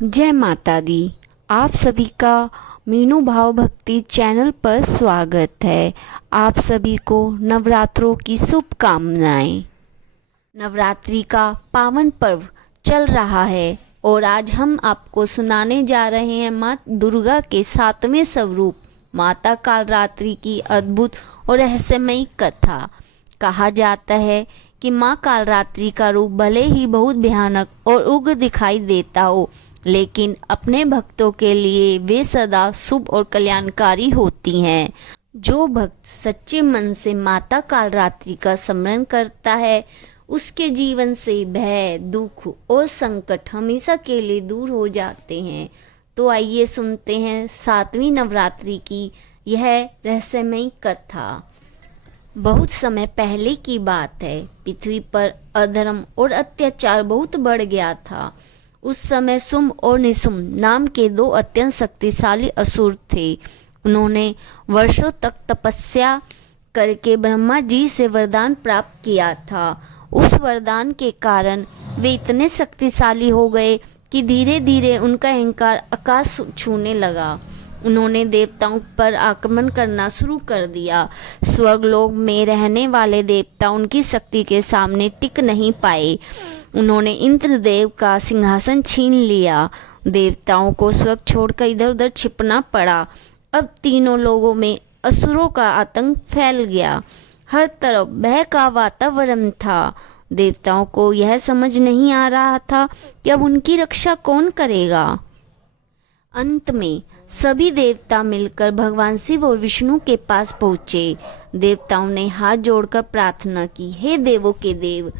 जय माता दी। आप सभी का मीनू भाव भक्ति चैनल पर स्वागत है। आप सभी को नवरात्रों की शुभकामनाएं। नवरात्रि का पावन पर्व चल रहा है और आज हम आपको सुनाने जा रहे हैं माँ दुर्गा के 7वें स्वरूप माता कालरात्रि की अद्भुत और रहस्यमयी कथा। कहा जाता है कि माँ कालरात्रि का रूप भले ही बहुत भयानक और उग्र दिखाई देता हो, लेकिन अपने भक्तों के लिए वे सदा शुभ और कल्याणकारी होती हैं। जो भक्त सच्चे मन से माता कालरात्रि का स्मरण करता है, उसके जीवन से भय, दुख और संकट हमेशा के लिए दूर हो जाते हैं। तो आइए सुनते हैं 7वीं नवरात्रि की यह रहस्यमयी कथा। बहुत समय पहले की बात है। पृथ्वी पर अधर्म और अत्याचार बहुत बढ़ गया था। उस समय सुम और निसुम नाम के 2 अत्यंत शक्तिशाली असुर थे। उन्होंने वर्षों तक तपस्या करके ब्रह्मा जी से वरदान प्राप्त किया था। उस वरदान के कारण वे इतने शक्तिशाली हो गए कि धीरे धीरे उनका अहंकार आकाश छूने लगा। उन्होंने देवताओं पर आक्रमण करना शुरू कर दिया। स्वर्गलोक में रहने वाले देवता उनकी शक्ति के सामने टिक नहीं पाए। उन्होंने इंद्रदेव का सिंहासन छीन लिया। देवताओं को स्वर्ग छोड़कर इधर उधर छिपना पड़ा। अब तीनों लोगों में असुरों का आतंक फैल गया। हर तरफ भय का वातावरण था। देवताओं को यह समझ नहीं आ रहा था कि अब उनकी रक्षा कौन करेगा। अंत में सभी देवता मिलकर भगवान शिव और विष्णु के पास पहुँचे। देवताओं ने हाथ जोड़कर प्रार्थना की, हे देवों के देव,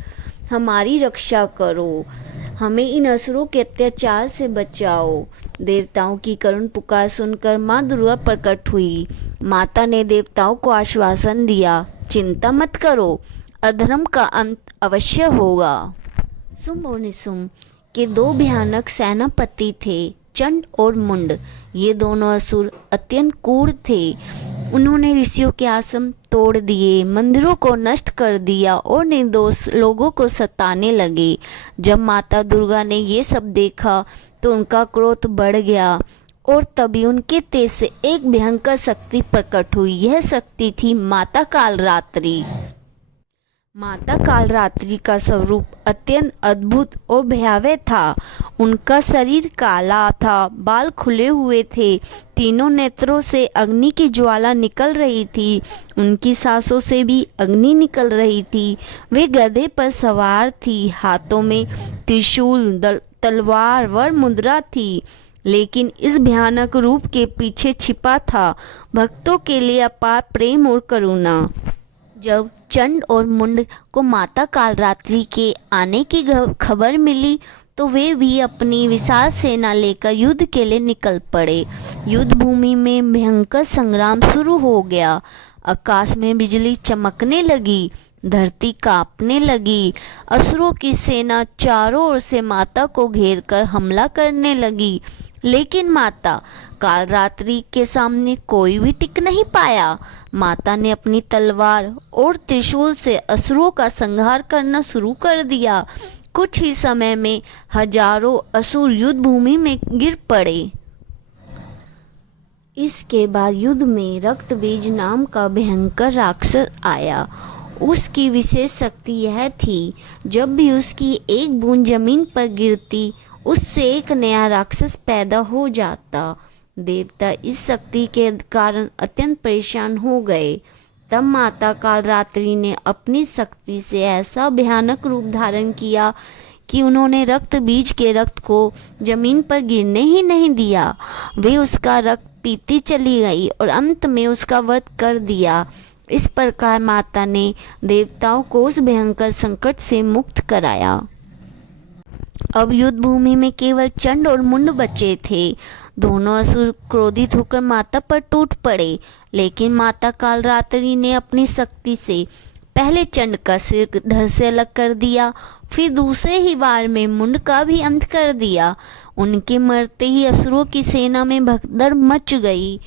हमारी रक्षा करो, हमें इन असुरों के अत्याचार से बचाओ। देवताओं की करुण पुकार सुनकर माँ दुर्गा प्रकट हुई। माता ने देवताओं को आश्वासन दिया, चिंता मत करो, अधर्म का अंत अवश्य होगा। शुंभ और निशुंभ के 2 भयानक सेनापति थे, चंड और मुंड। ये दोनों असुर अत्यंत क्रूर थे। उन्होंने ऋषियों के आश्रम तोड़ दिए, मंदिरों को नष्ट कर दिया और निर्दोष लोगों को सताने लगे। जब माता दुर्गा ने ये सब देखा तो उनका क्रोध बढ़ गया और तभी उनके तेज से एक भयंकर शक्ति प्रकट हुई। यह शक्ति थी माता कालरात्रि। माता कालरात्रि का स्वरूप अत्यंत अद्भुत और भयावह था। उनका शरीर काला था, बाल खुले हुए थे, तीनों नेत्रों से अग्नि की ज्वाला निकल रही थी, उनकी सांसों से भी अग्नि निकल रही थी। वे गधे पर सवार थी, हाथों में त्रिशूल, तलवार व मुद्रा थी। लेकिन इस भयानक रूप के पीछे छिपा था भक्तों के लिए अपार प्रेम और करुणा। जब चंड और मुंड को माता कालरात्रि के आने की खबर मिली तो वे भी अपनी विशाल सेना लेकर युद्ध के लिए निकल पड़े। युद्ध भूमि में भयंकर संग्राम शुरू हो गया। आकाश में बिजली चमकने लगी, धरती कांपने लगी। असुरों की सेना चारों ओर से माता को घेरकर हमला करने लगी, लेकिन माता कालरात्रि के सामने कोई भी टिक नहीं पाया। माता ने अपनी तलवार और त्रिशूल से असुरों का संहार करना शुरू कर दिया। कुछ ही समय में हजारों असुर युद्ध भूमि में गिर पड़े। इसके बाद युद्ध में रक्तबीज नाम का भयंकर राक्षस आया। उसकी विशेष शक्ति यह थी, जब भी उसकी एक बूंद जमीन पर गिरती, उससे एक नया राक्षस पैदा हो जाता। देवता इस शक्ति के कारण अत्यंत परेशान हो गए। तब माता कालरात्रि ने अपनी शक्ति से ऐसा भयानक रूप धारण किया कि उन्होंने रक्त बीज के रक्त को जमीन पर गिरने ही नहीं दिया। वे उसका रक्त पीती चली गई और अंत में उसका वध कर दिया। इस प्रकार माता ने देवताओं को उस भयंकर संकट से मुक्त कराया। अब युद्ध भूमि में केवल चंड और मुंड बचे थे। दोनों असुर क्रोधित होकर माता पर टूट पड़े, लेकिन माता कालरात्रि ने अपनी शक्ति से पहले चंड का सिर धड़ से अलग कर दिया, फिर दूसरे ही वार में मुंड का भी अंत कर दिया। उनके मरते ही असुरों की सेना में भगदड़ मच गई।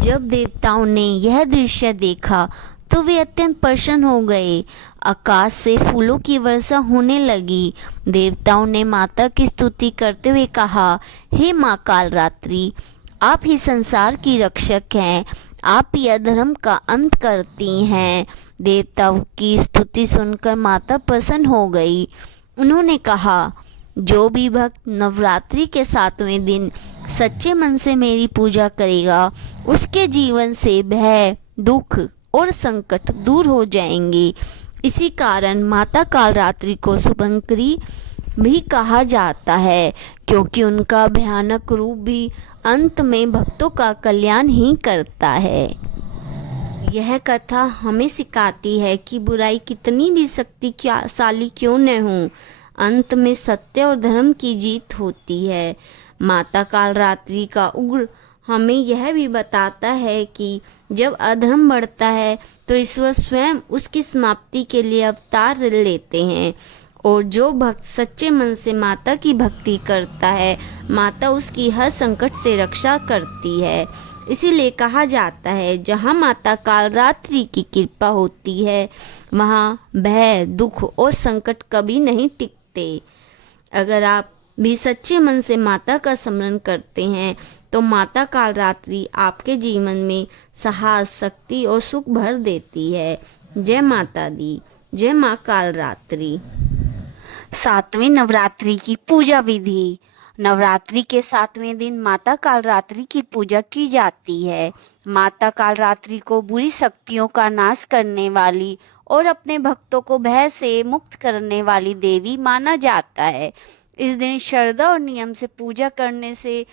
जब देवताओं ने यह दृश्य देखा तो वे अत्यंत प्रसन्न हो गए। आकाश से फूलों की वर्षा होने लगी। देवताओं ने माता की स्तुति करते हुए कहा, हे माँ कालरात्रि, आप ही संसार की रक्षक हैं, आप ही अधर्म का अंत करती हैं। देवताओं की स्तुति सुनकर माता प्रसन्न हो गई। उन्होंने कहा, जो भी भक्त नवरात्रि के 7वें दिन सच्चे मन से मेरी पूजा करेगा, उसके जीवन से भय, दुख और संकट दूर हो जाएंगे। इसी कारण माता कालरात्रि को शुभंकरी भी कहा जाता है, क्योंकि उनका भयानक रूप भी अंत में भक्तों का कल्याण ही करता है। यह कथा हमें सिखाती है कि बुराई कितनी भी शक्तिशाली क्यों न हो, अंत में सत्य और धर्म की जीत होती है। माता कालरात्रि का उग्र हमें यह भी बताता है कि जब अधर्म बढ़ता है तो ईश्वर स्वयं उसकी समाप्ति के लिए अवतार लेते हैं, और जो भक्त सच्चे मन से माता की भक्ति करता है, माता उसकी हर संकट से रक्षा करती है। इसीलिए कहा जाता है, जहाँ माता कालरात्रि की कृपा होती है, वहाँ भय, दुख और संकट कभी नहीं टिकते। अगर आप भी सच्चे मन से माता का स्मरण करते हैं तो माता कालरात्रि आपके जीवन में साहस, शक्ति और सुख भर देती है। जय माता दी, जय माँ कालरात्रि। 7वें नवरात्रि की पूजा विधि। नवरात्रि के 7वें दिन माता कालरात्रि की पूजा की जाती है। माता कालरात्रि को बुरी शक्तियों का नाश करने वाली और अपने भक्तों को भय से मुक्त करने वाली देवी माना जाता है। इस दिन श्रद्धा और नियम से पूजा करने से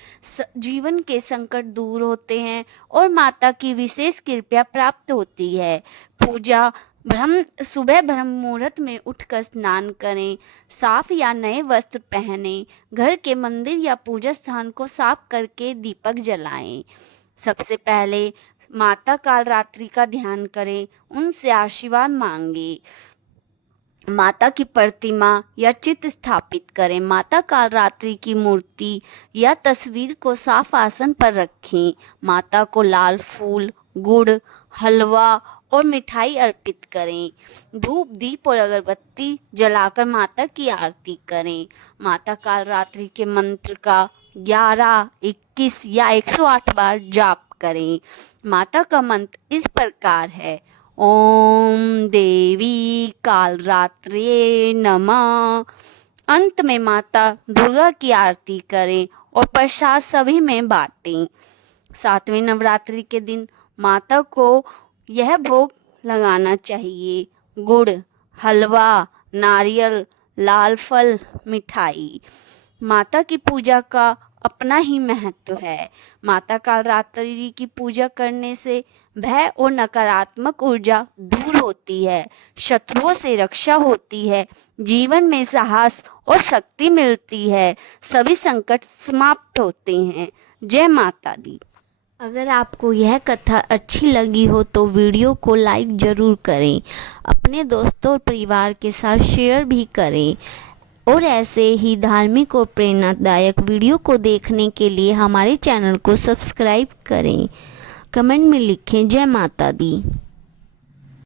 जीवन के संकट दूर होते हैं और माता की विशेष कृपा प्राप्त होती है। पूजा सुबह ब्रह्म मुहूर्त में उठकर स्नान करें, साफ या नए वस्त्र पहनें, घर के मंदिर या पूजा स्थान को साफ करके दीपक जलाएं। सबसे पहले माता कालरात्रि का ध्यान करें, उनसे आशीर्वाद मांगे। माता की प्रतिमा या चित्र स्थापित करें। माता कालरात्रि की मूर्ति या तस्वीर को साफ आसन पर रखें। माता को लाल फूल, गुड़, हलवा और मिठाई अर्पित करें। धूप, दीप और अगरबत्ती जलाकर माता की आरती करें। माता कालरात्रि के मंत्र का 11, 21 या 108 बार जाप करें। माता का मंत्र इस प्रकार है, ओम देवी कालरात्रे नमः। अंत में माता दुर्गा की आरती करें और प्रसाद सभी में बांटें। 7वें नवरात्रि के दिन माता को यह भोग लगाना चाहिए, गुड़, हलवा, नारियल, लाल फल, मिठाई। माता की पूजा का अपना ही महत्व है। माता कालरात्रि की पूजा करने से भय और नकारात्मक ऊर्जा दूर होती है, शत्रुओं से रक्षा होती है, जीवन में साहस और शक्ति मिलती है, सभी संकट समाप्त होते हैं। जय माता दी। अगर आपको यह कथा अच्छी लगी हो तो वीडियो को लाइक ज़रूर करें, अपने दोस्तों और परिवार के साथ शेयर भी करें, और ऐसे ही धार्मिक और प्रेरणादायक वीडियो को देखने के लिए हमारे चैनल को सब्सक्राइब करें। कमेंट में लिखें जय माता दी।